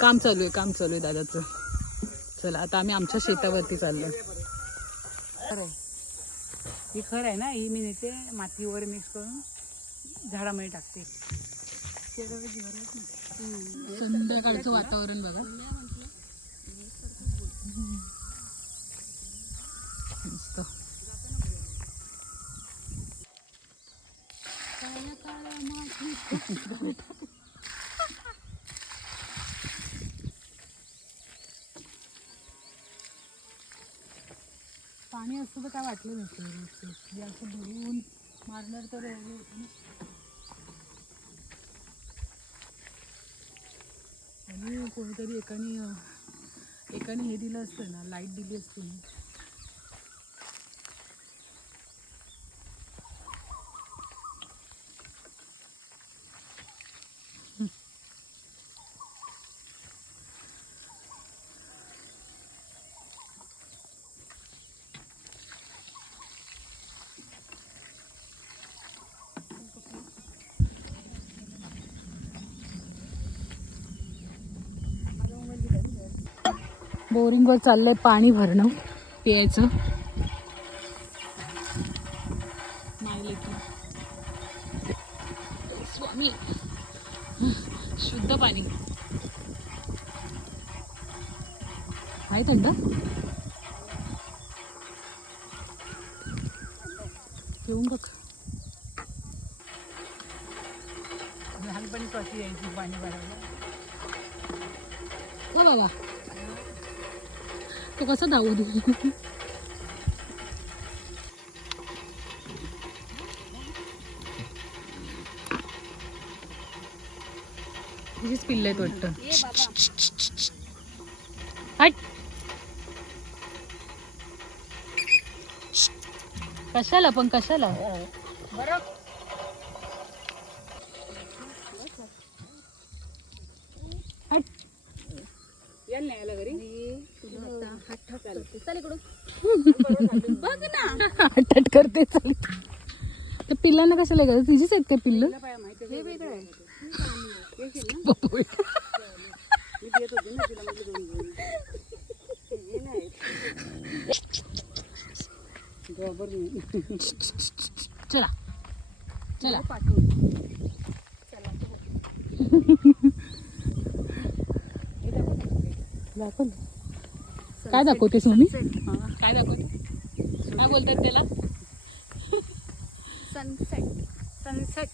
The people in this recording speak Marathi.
काम चालू आहे दादाचं. चला आता आम्ही आमच्या शेतावरती चाललो. ही खर आहे ना, ही मी नेते माती वगैरे मिक्स करून झाडामध्ये टाकते. संध्याकाळचं वातावरण बघा. मस्त. पाणी असतं तर काय वाटलं नसतं. हे असं भरून मारणार तर एवढं होतं ना. आणि कोणीतरी एकाने हे दिलं असतं ना, लाईट दिली असती ना. बोरिंगवर चाललंय पाणी भरणं प्यायचं. स्वामी शुद्ध पाणी आहे. थंड पिऊन बघ. लहानपणी कशी यायची पाणी भरायला. हो बाबा, तो कसा धावू दे. तुझीच पिल्ले आहेत वाटतं. हट. कशाला पण कशाला. यायला नाही आला घरी. हट करते चालेल. तर पिल्लांना कशाला घ्यायचं. तिचीच आहेत का पिल्ल. हे वेगळं आहे. चला चला दाखव. काय दाखवतेस मम्मी. काय दाखवते. काय बोलतात त्याला. सनसेट. सनसेट.